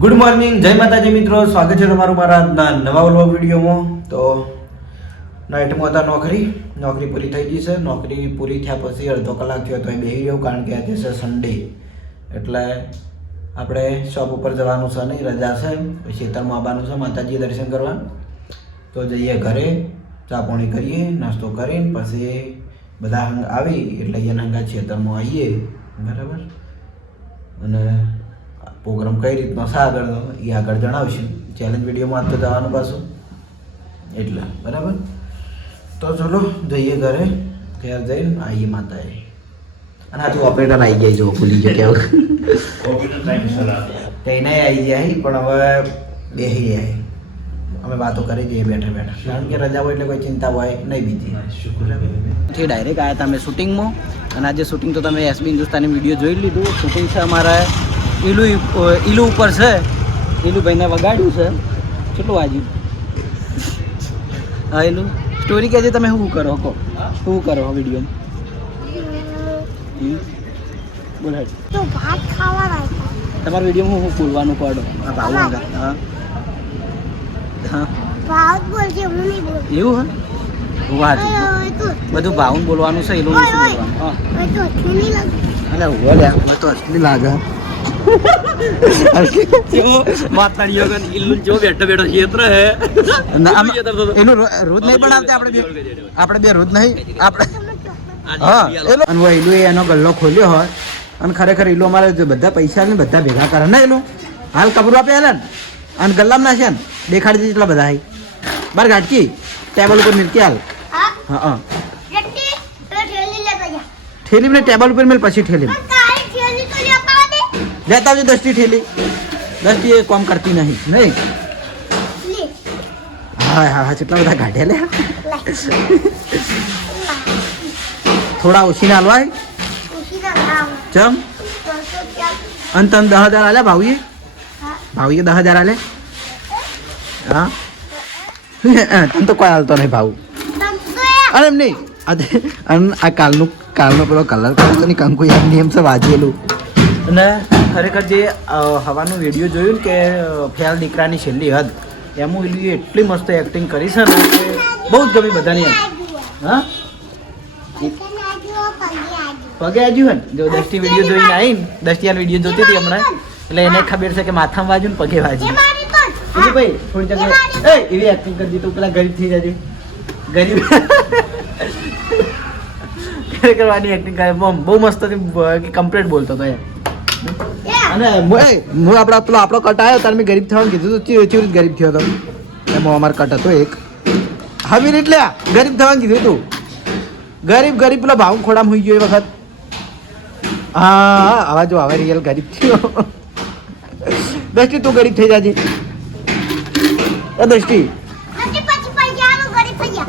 Good morning, જય માતાજી મિત્રો. સ્વાગત છે તમારું મારા આજના નવા વ્લોગ વિડીયોમાં. તો નાઇટમાં હતા નોકરી પૂરી થઈ ગઈ છે. નોકરી પૂરી થયા પછી અડધો કલાક થયો તો એ બેસી રહ્યો, કારણ કે આજે છે સન્ડે, એટલે આપણે શોપ ઉપર જવાનું છે નહીં, રજા છે. પછી ખેતરમાં આવવાનું છે માતાજી દર્શન કરવા. તો જઈએ ઘરે, ચા પાણી કરીએ, નાસ્તો કરીને પછી બધા આવી એટલે અહીંયા હંગા ખેતરમાં આવીએ, બરાબર. અને પ્રોગ્રામ કઈ રીતનો છે આગળ એ આગળ જણાવશું. ચેલેન્જ વિડીયોમાં તો જવાનું પાછું એટલે, બરાબર. તો ચલો જઈએ ઘરે, ઘેર જઈને આવીએ માતાએ. અને આજુ ઓપરેટર આવી જાય, જો ભૂલી ગયો કેવું તેને આવી જાય, પણ હવે બેસી જાય. અમે વાતો કરી જઈએ બેઠા બેઠા, કારણ કે રજા હોય એટલે કોઈ ચિંતા હોય નહીં બીજી. થી ડાયરેક્ટ આવ્યા હતા અમે શૂટિંગમાં, અને આજે શૂટિંગ તો તમે એસબી હિન્દુસ્તાની વિડીયો જોઈ લીધું. શૂટિંગ છે અમારા ઈલુ ઉપર છે. ઈલુભાઈને વગાડ્યું છે. કેટલું વાગ્યું? હા ઈલુ, સ્ટોરી કહેજે તમે શું કરો કહો, શું કરો વિડીયો? બોલ તો ભાત ખાવાના તમારા વિડીયોમાં હું બોલવાનું પડો? હા હા હા ભાત બોલજે, હું નહીં બોલ. એવું હે? વાહ, બધું ભાવન બોલવાનું છે. ઈલું શું બોલવાનું? હા તો અઠની લાગે. અરે ઉભો લે, મને તો અસલી લાગે. માતાડીઓ કન ઈલ્લુ જો બેઠો બેઠો ક્ષેત્ર હે. એનું રોજ નહીં બનાવતા આપણે બે રોજ નહીં આપણે. હા એલો અને वो ઈલુ એનો ગલ્લો ખોલ્યો હોય, અને ખરેખર ઈલુ અમારે બધા પૈસા ને બધા ભેગા કરે ને. ઈલુ હાલ કબરું આપે હેલન, અને ગલ્લામાં નાખે ને દેખાડી દે એટલા બધા. બાર ગાંઠી ટેબલ ઉપર મિલકી હાલ. હા હા જટ્ટી તો ઠેલી લેતા જા. ઠેલી ને ટેબલ ઉપર મેલ, પછી ઠેલી કાઈ ઠેલી તો લે પા દે. લેતા આવજો 10 ઠેલી. 10 એ કામ કરતી નહીં નહીં. લે હા હા હા, કેટલા બધા ગાંઠ્યા લે. લે થોડા ઓછી ના હલવાય. ઉસી ના નામ ચમ તો ક્યાં? અને તને 10,000 આલ્યા ભાવીએ? હા ભાવીએ 10,000 આલે? હા તને તો કોઈ હાલતો નહીં ભાવ. તમ તો અરે એમ નહીં, આ કાલનો પેલો કલર કર્યો તો નહીં કંકુ, એમ નિયમ છે વાંચેલું. અને ખરેખર જે હવાનું વિડીયો જોયું ને કે ફેલ દીકરાની છેલ્લી હદ, એમાં એલી એટલી મસ્ત એક્ટિંગ કરી છે ને કે બહુ જ ગમી બધાની. હા પગે આજ્યું ને, જો 10 વિડીયો જોઈને આવીને 10 વિડીયો જોતી હતી હમણાં, એટલે એને ખબર છે કે માથામાં વાજ્યું ને પગે વાજ્યું. ભાઈ થોડી જગ્યાએ એવી એક્ટિંગ કરી તું પેલા ગરીબ થઈ જજે. ગરીબ કરવાની એક્ટિંગ કરે, બહુ મસ્ત હતી, કમ્પ્લીટ બોલતો હતો એમ. અને હું આપણો કટ આવ્યો ત્યારે મેં ગરીબ થવાનું કીધું તો ચેવી ગરીબ થયો હતો એમાં અમારો કટ હતો એક. હવે એટલે ગરીબ થવાનું કીધું તું, ગરીબ પેલો ભાવ ખોડામાં હોઈ ગયો એ વખત. હા આવા જો હવે રિયલ ગરીબ થયો. દ્રષ્ટિ તું ગરીબ થઈ જાજે. દ્રષ્ટિ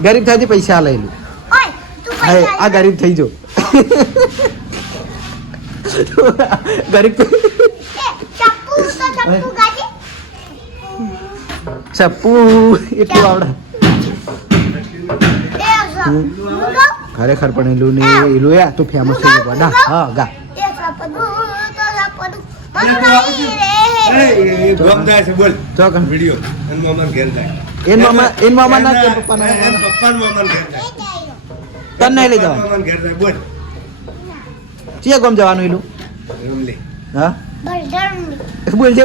ગરીબ થાય પૈસા લઈ લું. આ ગરીબ થઈ જો. ગરીબ ચપ્પુ એટલું આવડે ખરેખર, પણ એલું ને એલું યા તું ફેમસ થઈ ગયો. હા ગા એન મામા ના કે પપ્પા ના તને નહીં લઈ જવાનું. ચિયા ગામ જવાનું એલું? હા બોલજે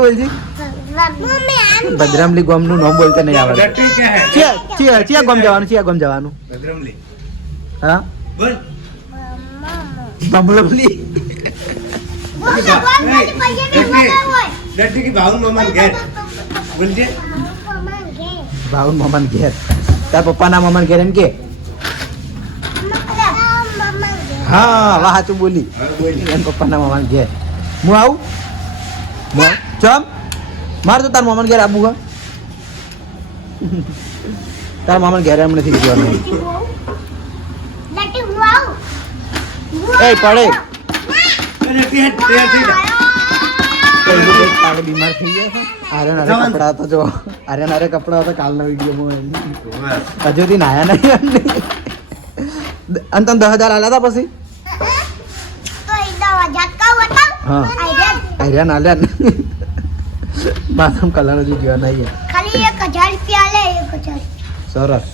ભદ્રામલી ગામ નું નામ બોલતા નહીં આવડે. ચિયા ગામ જવાનું? હા બમલમલી. ભાવન મામા ઘેર. તાર પપ્પા ના મામા ઘેર એમ કે? હા વાહ તું બોલી. એમ પપ્પા ના મામા ઘેર હું આવું? ચમ મારે તો તાર મામા ઘેર આવું. હા તાર મામા ઘેર એમ નથી જવાનું. એ પડે બીમાર થઈ ગયા. આર્યન કપડા હતા, જો આર્યન કપડા હતા કાલના વિડીયોમાં. હજુ સુધી નાયા નહીં. અને તને 10,000 આલ્યા હતા પછી? હા આર્યન આલ્યા બાથરૂમ કલર હજી જોવા નહીં ખાલી 1000 રૂપિયા લે 1000 સરસ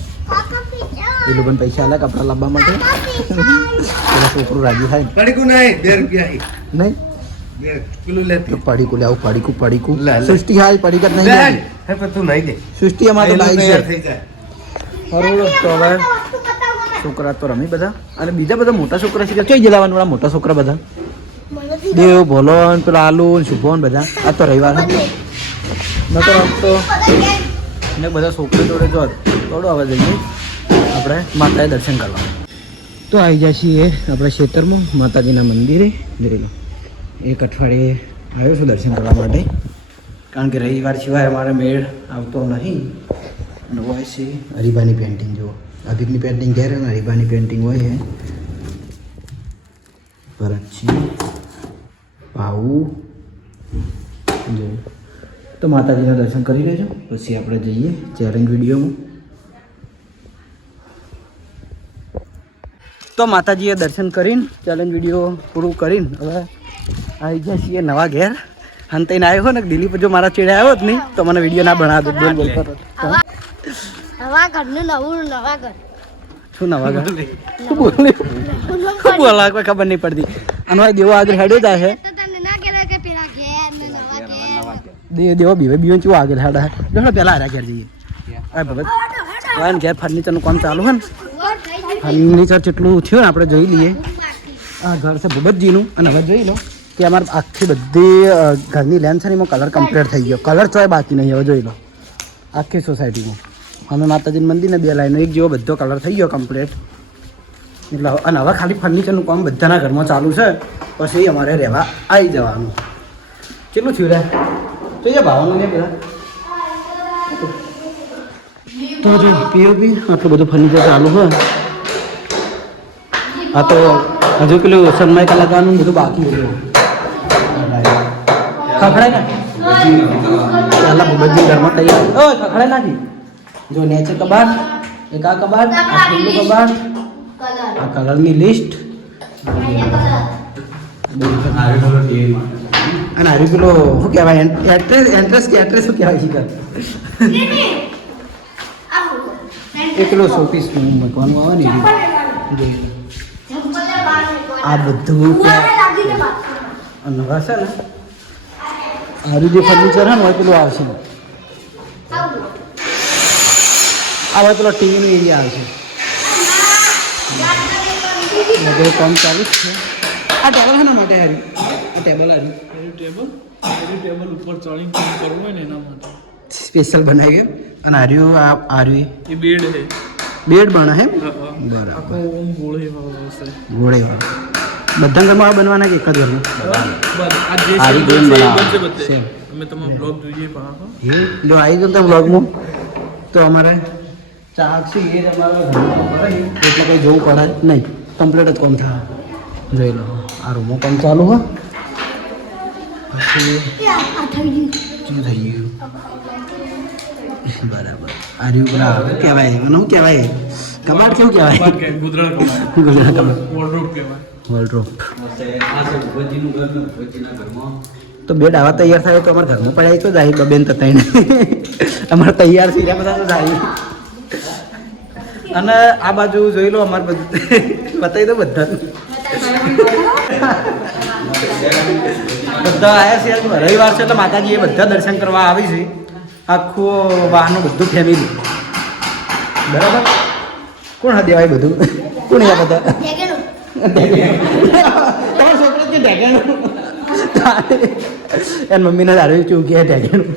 એ લોકોને પૈસા આલે કપડા લાવવા માટે પેલા છોકરું રાજી થાય પડીકું નહીં 2 રૂપિયા નહીં પેલું લેતી પડીકું લાવું પડીકું લે, લે. સૃષ્ટિ હાલ પડીકત નહીં લેવી. હે પણ તું નહીં દે સૃષ્ટિ અમારે એનું લાવી તૈયાર છે થઈ જાય બરોબર તો હવે છોકરા તો રમી બધા અને બીજા બધા મોટા છોકરા છે કઈ જલાવાનું વાળા મોટા છોકરા બધા દેવ ભોલોન પેલા આલુ ને શુભોન બધા આ તો રવિવાર હતો નકર આમ તો ને બધા છોકરા જોડે જો થોડો હવે જઈએ આપણે માતાએ દર્શન કરવા તો આવી જાય છીએ આપણે ખેતરમાં માતાજીના મંદિરે જોઈ લો એક અઠવાડિયે આવ્યો છું દર્શન કરવા માટે કારણ કે રવિવાર સિવાય અમારે મેળ આવતો નહીં અને હોય છે હરીબાની પેન્ટિંગ જુઓ અભિકની પેન્ટિંગ ઘેર અને હરીબાની પેન્ટિંગ હોય છે ભરતજી પાવું જો તો માતાજીના દર્શન કરી લેજો પછી આપણે જઈએ ચેલેન્જ વિડીયોમાં તો માતાજીએ દર્શન કરીને ચેલેન્જ વિડીયો પૂરું કરીને હવે આવી ગયા છીએ નવા ઘેર હંતાઈને આવ્યો હો ને દિલ્હી પર જો મારા ચેડે આવ્યો જ નહીં તો મને વિડીયો ના બનાવતો બોલ બોલ કરો નવા ઘરનું નવા ઘર શું નવા ઘર શું બોલા કોઈ ખબર નહીં પડતી અને ભાઈ દેવો આગળ હેડ્યો જાય છે તો તને ના કહેવાય કે પેલા ઘેર ને નવા ઘેર દેવો બીવે ચેવો આગળ હેડા જો પેલા હારા ઘેર જઈએ આ ભગત ઘેર ફર્નિચરનું કામ ચાલુ છે ને ફર્નિચર જેટલું થયું ને આપણે જોઈ લઈએ આ ઘર છે ભૂપતજીનું અને હવે જોઈ લો કે અમારે આખી બધી ઘરની લેન્ડ છે ને એમાં કલર કમ્પ્લીટ થઈ ગયો કલર ચોય બાકી નહીં હવે જોઈ લો આખી સોસાયટીમાં અમે માતાજીના મંદિરને 2 લાઈનો એક જેવો બધો કલર થઈ ગયો કમ્પ્લીટ એટલે અને હવે ખાલી ફર્નિચરનું કામ બધાના ઘરમાં ચાલુ છે પછી અમારે રહેવા આવી જવાનું કેટલું થયું રે જોઈએ ભાવનું ને બધા તો જો પીઓપી આટલું બધું ફર્નિચર ચાલુ હોય આ તો હજુ પેલું સનમાઇકા લગાવવાનું બધું બાકી હતું ખખડાય ને પહેલા ભૂપતજી ઘરમાં તૈયાર ઓય ખખડાય નાખી જો નેચર કબાટ એક આ કબાટ આ પેલું કબાટ આ કલરની લિસ્ટ અને હારી પેલો શું કહેવાય એન્ટ્રેસ શું કહેવાય છે એ પેલો શોપીસ મૂકવાનું આવે ને આ બધું નવા છે ને હારું જે ફર્નિચર છે ને હોય પેલું આવશે આ હોય પેલો ટીવીનું એરિયા આવશે બધું કામ ચાલુ જ છે આ ટેબલ છે ને માટે હારી આ ટેબલ હારી ટેબલ ઉપર ચડીને કામ કરવું હોય ને એના માટે સ્પેશિયલ બનાવી અને હાર્યું આ હાર્યું એ બેડ છે બેડ બને હે બરાબર આખો ઓમ ગોળે વાળો હશે ઘોડે બધા ઘરમાં બનવાના કે એક જ ઘરમાં આ જે સારી છે ગેમ બનાવો. બનશે બધે Same. અમે તમારો બ્લોગ જોઈએ પાછો એ લો આવી જાવ તો બ્લોગમાં તો અમારે ચાક છે એ જ અમારા ઘરમાં ભરાય એટલે કંઈ જોવું પડે જ નહીં કમ્પ્લીટ જ કામ થાય જોઈ લો આ રૂમો કામ ચાલુ હોય પછી આ થઈ ગયું શું થઈ ગયું બરાબર આ રહ્યું બરાબર શું કહેવાય મને શું કહેવાય કબાટ કેવું કહેવાય ગુજરાત ગુજરાત કબાટ વોર્ડરોબ કહેવાય વોર્ડરોબ તો બેડ આવા તૈયાર થાય તો અમારા ઘરમાં પડ્યા તો જાય બેન તતાઈને અમારે તૈયાર છે બધા તો જાય અને આ બાજુ જોઈ લો અમારે બધું બતાવી દો બધા બધા આવ્યા છે રવિવાર છે એટલે માતાજી એ બધા દર્શન કરવા આવી છે આખું વાહનું બધું ફેમિલી બરાબર કોણ હા દેવાય બધું કોણ આ બધા ડેગેનું તમારો છોકરો કે ઢેકેણું એન મમ્મીને દારૂ ચૂ કે ઢેકેણું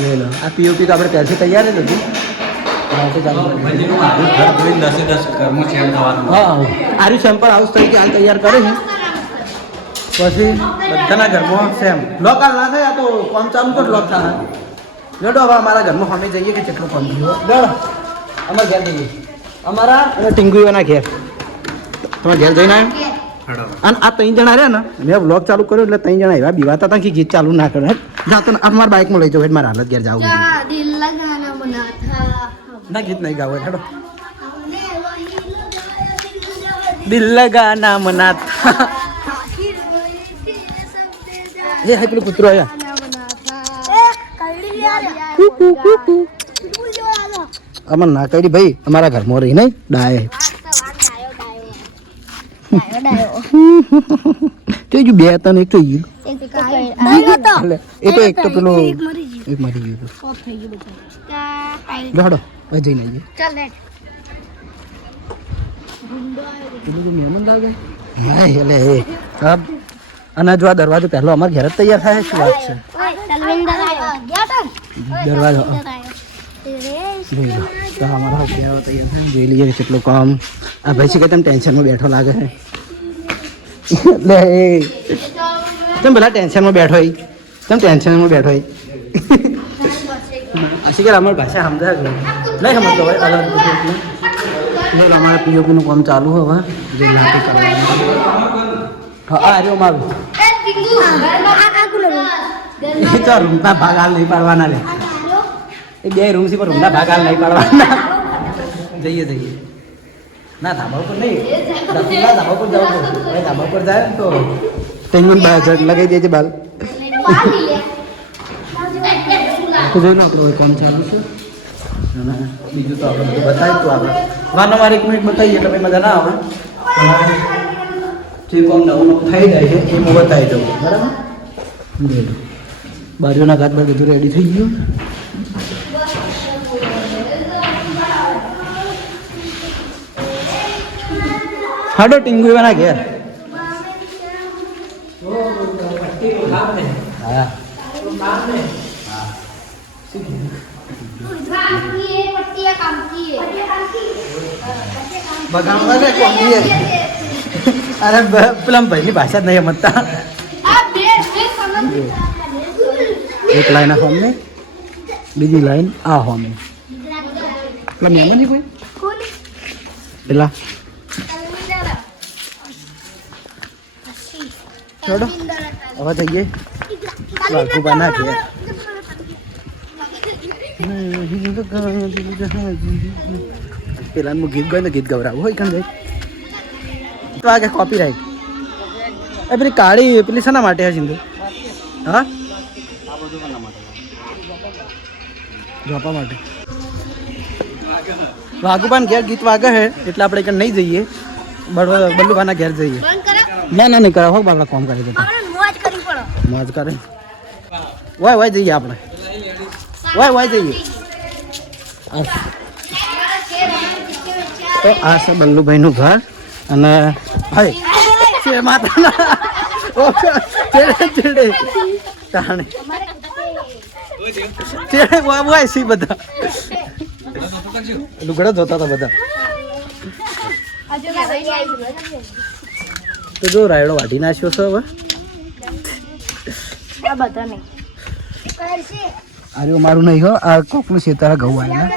લે લો આ પીઓપી તો આપણે પહેલથી તૈયાર જ હતું હા આર્યું સેમ્પલ હાઉસ તરીકે હાલ તૈયાર કરે છે પછી બધાના ઘરમાં સેમ બ્લોક હાલ ના થાય આ તો કામ ચાલુ તો બ્લોક થાય જોડો હવે અમારા ઘરમાં અમે જઈએ કે કેટલું કામ થયું બરાબર અમારા ઘેર જઈએ અમારા અને ટીંગુઓના ઘેર તમારા ઘેર જઈને આવ્યો અને આ 3 જણા રહ્યા ને મેં બ્લોગ ચાલુ કર્યો એટલે 3 જણા એવા બીવાતા હતા કે ગીત ચાલુ ના કરે જાતો ને અમારા બાઇકમાં લઈ જાઓ એટલે મારા હાલત ઘેર જાવું દિલ લગાના બના થા ના ગીત નહીં ગાવો હેડો દિલ લગાના મના એ હાઈ પેલું કૂતરો આયા અમન ના કરી ભાઈ અમારા ઘરમાં રહી નહીં ડાય તે જો બે ત્રણ એક થઈ ગયું એ તો એક તો પેલો એક મરી ગયું લડો ભાઈ જઈને આવીએ પેલું તો મહેમાન લાગે હા એટલે એ અને જો આ દરવાજો પહેલો અમારા ઘરે જ તૈયાર થાય શું વાત છે દરવાજો જોઈ લો તો અમારા તૈયાર થાય જોઈ લઈએ કેટલું કામ આ ભાઈ છે કે તમે ટેન્શનમાં બેઠો લાગે છે એટલે એ તમે પેલા ટેન્શનમાં બેઠો હોય તમે ટેન્શનમાં બેઠો હોય હજી કે અમારી ભાષા સમજાય નહીં સમજતો હોય અલગ એટલે અમારા પીઓપીનું કામ ચાલુ હવે જે નાટી કરવાનું હા અરે મારું એ તો રૂમના ભાગ હાલ નહીં પાડવાના લે એ બે રૂમ છે પણ રૂમના ભાગ હાલ નહીં પાડવાના જઈએ ના ધાબા ઉપર નહીં ધાબા ઉપર જવું પડે ધાબા ઉપર જાય ને તો ટેન્શન લગાવી દેજે બાલ તો જોઈ આપણું કામ ચાલુ છે અને બીજું તો આપણે બધું બતાવી તો આપણે વારંવાર 1 મિનિટ બતાવીએ એટલે મજા ના આવે જે કામ નવું થઈ જાય છે એ હું બતાવી દઉં બરાબર બાજુના ઘાટ પર બધું રેડી થઈ ગયું હાડો ટીંગુ એવાના ઘેર હા અરે પેલા ભાઈની ભાષા જ નહીં સમજતા એક લાઈન આ હોમ ને બીજી લાઈન આ હોમ પેલા મહેમાન કોઈ પેલા છોડો હવે જઈએ બાળકુબાના ઘેર પેલાનું ગીત ગયું ને ગીત ગવરાવું હોય કણ ભાઈ તો આગળ કોપી રાઈટ એ પેલી કાળી પેલી શાના માટે હે સિંધુ હા જોપા માટે વાઘુબાન ઘેર ગીત વાગે હે એટલે આપણે કણ નહીં જઈએ બલ્લુભાના ઘેર જઈએ ના નહીં કરે હો બાપડા કોમ કરી દેતા મોજ કરે વાય જઈએ આપણે વાય જઈએ તો આ છે બલ્લુભાઈનું ઘર અને ભાઈ છે માતાના ચેડે તાણે ચેડે વાય સી બધા લુગડા ધોતા હતા બધા તો જો રાયડો વાઢી નાખ્યો છે હવે અરે અમારું નહીં હો આ કોકનું શેતારા ઘઉં આવ્યા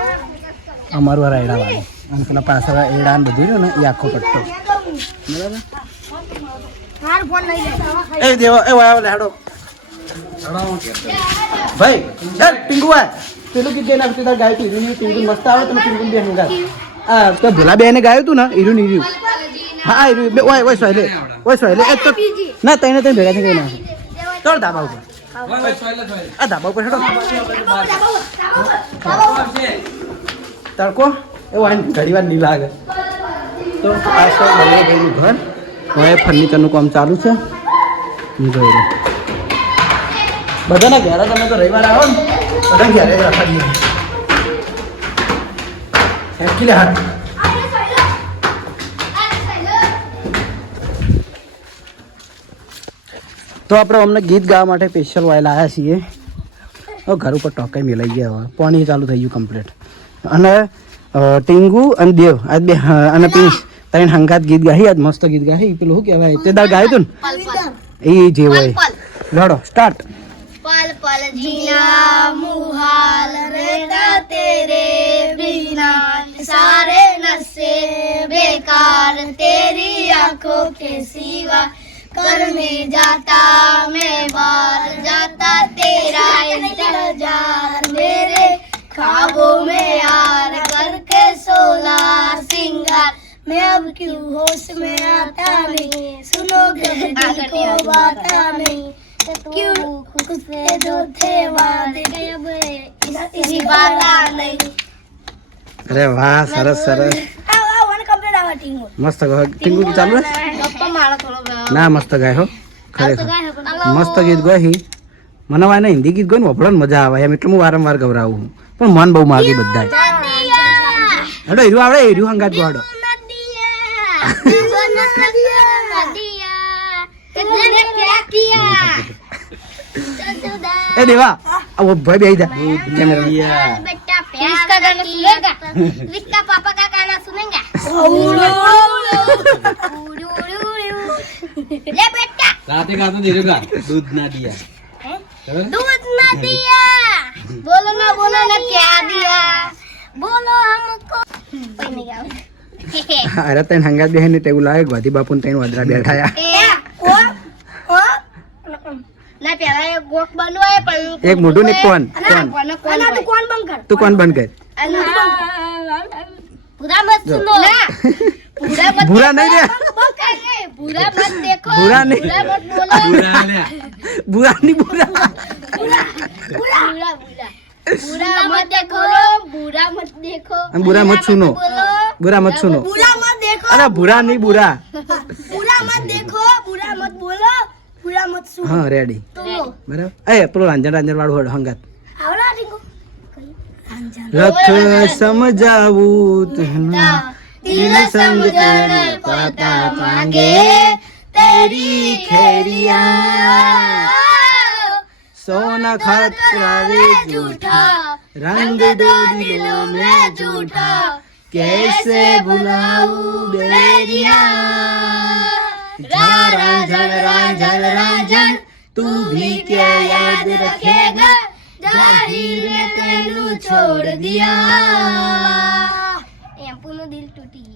અમારું આ રાયડા વાળું અને પેલા પાછળ એડા ને બધું રહ્યું ને એ આખો પટ્ટો બરાબર એ દેવા એ વાળા હેડો ભાઈ ચાલ પિંગુ આ પેલું કીધું ને આપણે ગાય તું પિંગુ મસ્ત આવે તમે પિંગુ બે હંગા આ તો ભેલા બેને ગાયું તું ને ઈરું નીર્યું હા ઈરું ઓય સોયલે એ તો ના તઈને ભેગા થઈ ગઈ ના ચાલ ધાબા ઉપર આ ધાબા ઉપર હેડો તડકો એવો ઘણી વાર નહીં લાગે તો આ છે બલ્લુભાઈનું ઘર હવે ફર્નિચરનું કામ ચાલુ છે જોઈ લો બધાના ઘેરા તમે તો રવિવાર આવો ને બધા ઘેરે જ રાખવા દઈએ હેકી લે હાથ તો આપણે અમને ગીત ગાવા માટે સ્પેશિયલ વાયલ આવ્યા છીએ ઘર ઉપર ટોકાઈ મેલાઈ ગયા હવે પાણી ચાલુ થઈ ગયું કમ્પ્લીટ અને ટીંગુ અને દેવ આજ બે અને પિંશ ત્રણ હંગાત ગીત ગાઈ આજ મસ્ત ગીત ગાઈ પેલું શું કહેવાય તે દાળ ગાયું હતું ને એ જે હોય લડો સ્ટાર્ટ पल पल जीना मुहाल रहता तेरे बिना सारे नशे बेकार तेरी आंखों के सिवा करने जाता मैं बाहर जाता तेरा इंतजार मेरे ख्वाबों में यार करके सोला सिंगार मैं अब क्यों होश में आता नहीं सुनोगे दिल को बाता नहीं क्यों खुद से जो थे वादे પછી બાલા નહીં. અરે વાહ સરસ સરસ મસ્ત ટીંગુ તું ચાલુ હે? પપ્પા મારો થોડો ના મસ્ત ગાય હો ખરેખર મસ્ત ગીત ગાય મને વાય હિન્દી ગીત ગાય ને વપડો મજા આવે એમ એટલે હું વારંવાર ગવરાવું પણ મન બહુ માગી બધા હેડો હીરું આવડે હીરું હંગાત ગાડો એ દેવા ઓ ભાઈ બેહી જા કેમેરા बेटा प्यार का गाना सुनेगा किसका पापा का गाना सुनेगा ले बेटा રાતે ગાતો ધીરે ગા દૂધ ના દિયા दूध ना दिया बोलो ना क्या दिया बोलो हमको कोई नहीं गाओ અરે તને હંગાત બેહે ને તેવું લાગે ગોધી બાપુ ને તને વદરા બેઠા યા ના પેલા એક ગોક બનવાય પણ એક મોઢું ને કોણ કોણ બંધ કર તું કોણ બંધ કર पूरा मत सुनो ना पूरा मत बुरा नहीं रे पूरा मत देखो बुरा नहीं पूरा मत बोलो बुरा नहीं बुरा पूरा मत देखो बुरा मत देखो बुरा मत सुनो बुरा मत सुनो बुरा मत देखो अरे बुरा नहीं बुरा बुरा मत देखो बुरा मत बोलो बुरा मत सुनो हाँ रेडी सुनो बराबर ए પેલો રાંજણ વાળું હડ હંગાત આવડા ટીંગો રખ સમજાવું તને દિલ સમજણ પાતા માંગે તેરી ખેરિયા સોના ખતરાવે જૂઠા रंग दो दिलों में झूठा कैसे भुलाऊं बेरिया रांझन रांझन तू भी क्या याद रखेगा जाहिर ने तेनू छोड़ दिया એમ્પુનું દિલ તૂટી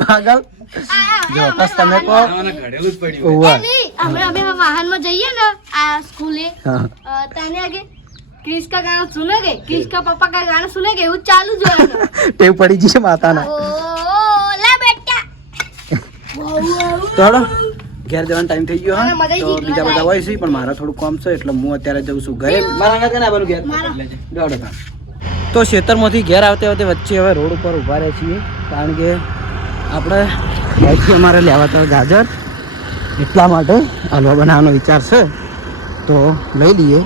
પાગલ જો બસ તમે કો ઘડેલું જ પડ્યું ઓવા ગયું અમે વાહનમાં જઈએ ને આ સ્કૂલે હા તને આગે क्रिश का गाना सुनेगे क्रिश का पापा का गाना सुनेगे वो चालू जो है ટેવ પડી જશે માતાના ओ ला बेटा તો હડો ઘેર જવાનો ટાઈમ થઈ ગયો હા મને તો બીજા બધા હોય છે પણ મારા થોડું કામ છે એટલે હું અત્યારે જઉં છું ઘરે મારા આગળ કેને આવવાનું ઘેર દોડો તા તો ખેતરમાંથી ઘેર આવતે આવતે વચ્ચે હવે રોડ ઉપર ઊભા રહે છીએ કારણ કે આપણે અહીંથી અમારે લેવાતા ગાજર એટલા માટે હલવા બનાવવાનો વિચાર છે તો લઈ લઈએ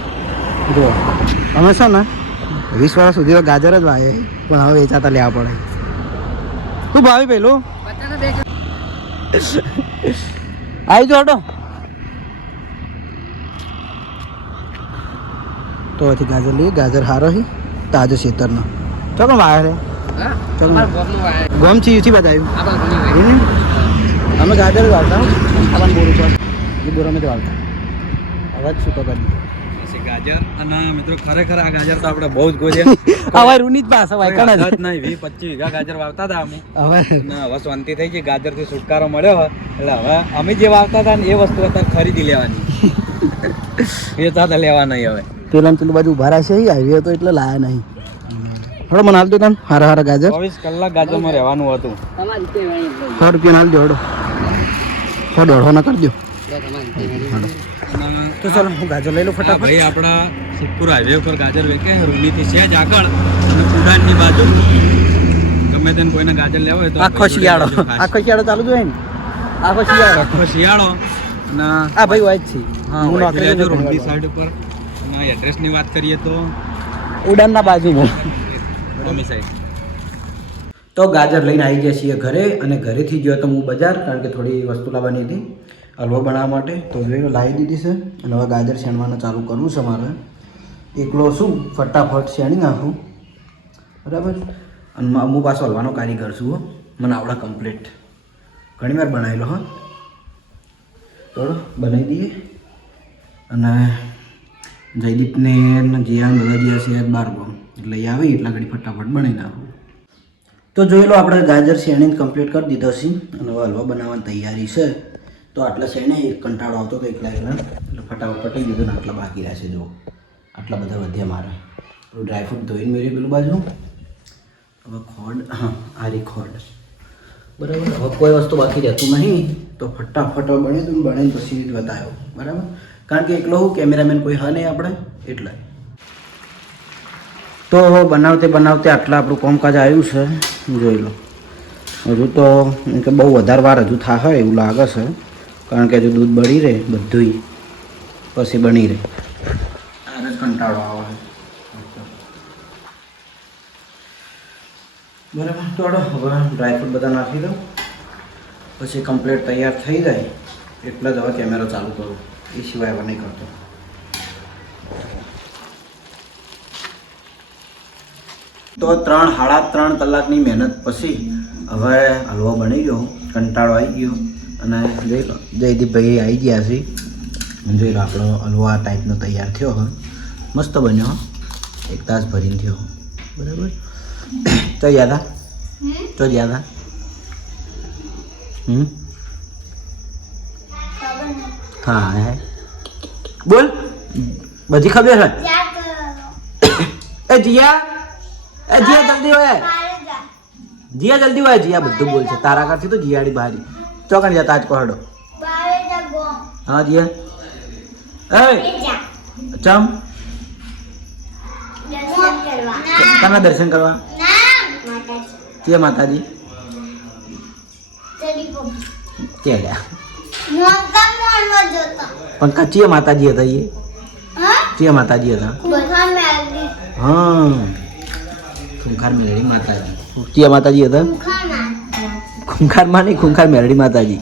જો અમે છે ને 20 વર્ષ સુધી તો ગાજર જ વાવે પણ હવે વેચાતા લેવા પડે તું ભાવી પેલું આવી જો હટો તો અહીંથી ગાજર લઈએ ગાજર હારો છે તાજો ખેતરનો ચોકન વાવે છે ગોમ છે યુથી બતાવ્યું અમે ગાજર જ વાવતા આપણને બોર ઉપર એ બોરામાં જ વાવતા અવાજ છૂટો કરી ગાજર અને મિત્રો ખરેખર આ ગાજર તો આપણે બહુ જ ગોજે હવે રૂની જ પાસે વાયકણ જ નહીં 20-25 વીઘા ગાજર વાવતા હતા અમે હવે ને હવે શાંતિ થઈ ગઈ ગાજર થી છુટકારો મળ્યો હોય એટલે હવે અમે જે વાવતા હતા ને એ વસ્તુ અત્યારે ખરીદી લેવાની એ તાતા લેવા નહીં હવે પેલા પેલું બાજુ ઉભા રહેશે હાઈવે તો એટલે લાયા નહીં થોડો મને હાલતો તને હારા હારા ગાજર 24 કલાક ગાજરમાં રહેવાનું હતું 100 રૂપિયા હાલ દો હડો 100 ના કરી દો તો ચાલો હું ગાજર લઈ લઉં ફટાફટ ભાઈ આપણા સિદ્ધપુર હાઈવે ઉપર ગાજર વેચે રૂલીથી સહેજ આગળ અને કુડાનની બાજુ ગમે તેને કોઈને ગાજર લેવો હોય તો આખો શિયાળો ચાલુ જ હોય ને આખો શિયાળો અને આ ભાઈ હોય જ છે હા હું નોકરી લેજો કરું રૂમની છું. સાઈડ ઉપર અને એડ્રેસની વાત કરીએ તો ઉડાનના બાજુમાં રૂમની સાઈડ તો ગાજર લઈને આવી ગયા છીએ ઘરે અને ઘરેથી ગયો તો હું બજાર કારણ કે થોડી વસ્તુ લાવવાની હતી હલવો બનાવવા માટે તો જોઈ લાવી દીધી છે અને હવે ગાજર શેણવાનું ચાલુ કરવું છે મારે એકલો શું ફટાફટ શેણી નાખું બરાબર અને હું પાછો હલવાનો કારીગર છું હો મને આવડા કમ્પ્લીટ ઘણી વાર બનાવેલો હા તો બનાવી દઈએ અને જયદીપને જીયાન બધા જે હશે બાર એટલે એ આવી એટલા ઘડી ફટાફટ બનાવી નાખું તો જોઈ લો આપણે ગાજર શેણીને કમ્પ્લીટ કરી દીધો છે અને હવે હલવા બનાવવાની તૈયારી છે તો આટલા શેણે એક કંટાળો આવતો હતો એકલા એટલે ફટાફટ પટાઈ દીધું ને આટલા બાકી રહેશે જો આટલા બધા વધ્યા મારે પેલું ડ્રાયફ્રૂટ ધોઈને મેળવી પેલું બાજુ હવે ખોડ હા આરી ખોડ બરાબર હવે કોઈ વસ્તુ બાકી રહેતું નહીં તો ફટાફટ હવે બની દઉં બને પછી જ બતાવ્યો બરાબર કારણ કે એકલો હું કેમેરામેન કોઈ હ નહીં આપણે એટલે. તો બનાવતે બનાવતે આટલા આપણું કામકાજ આવ્યું છે, જોઈ લો. હજુ તો એમ કે બહુ વધારે વાર હજુ થાય એવું લાગે છે, કારણ કે હજુ દૂધ બળી રહે બધુંય પછી બની રહે. આને જ કંટાળો આવે બરાબર. તો હવે ડ્રાયફ્રૂટ બધા નાખી દઉં, પછી કમ્પ્લીટ તૈયાર થઈ જાય એટલે જ હવે કેમેરો ચાલુ કરું, એ સિવાય હવે નહીં કરતો. તો 3-3.5 કલાકની મહેનત પછી હવે હલવો બની ગયો, કંટાળો આવી ગયો અને જોઈ લો જયદીપભાઈ આવી ગયા છે. જોઈ લો આપણો હલવો આ ટાઈપનો તૈયાર થયો હોય, મસ્ત બન્યો, 1 તાસ ભરીને થયો બરાબર. તો યાદ તો યાદ હા હે બોલ બધી ખબર છે. એ જીયા જલ્દી હોય, જીયા જલ્દી હોય, જીયા બધું બોલ છે તારા કરતી તો જીયાડી બહારી ચોકણ જતા આજ પહાડો. હા જીયા એ ચમ કના દર્શન કરવા કે માતાજી કે પણ કચીએ માતાજી હતા એ કે માતાજી હતા. હા ખૂંખાર મેરડી માતાજી કે માતાજી હતા. ખૂંખારમાં નહીં, ખૂંખાર મેરડી માતાજી.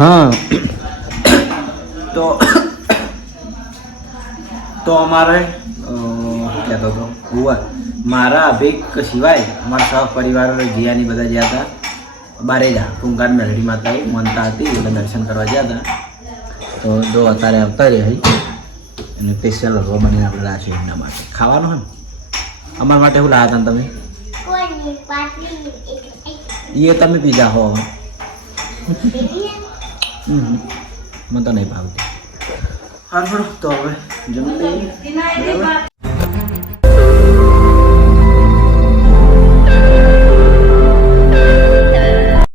હા તો અમારે કહેતો હતો ગુવા મારા અભિક સિવાય અમારા સહ પરિવાર જીયાની બધા ગયા હતા બારેજા ટૂંકાર મેલડી માતા માનતા હતી એટલે દર્શન કરવા ગયા હતા. તો જો અત્યારે આવતા રહે અને સ્પેશિયલ હલવો બનીને આપણે રાશી એમના માટે ખાવાનો હોય ને અમારા માટે શું લાવ્યા હતા તમે? એ તમે પીઝા હો મને તો નહીં ભાવતું. હા તો હવે જમી લઈએ બરાબર.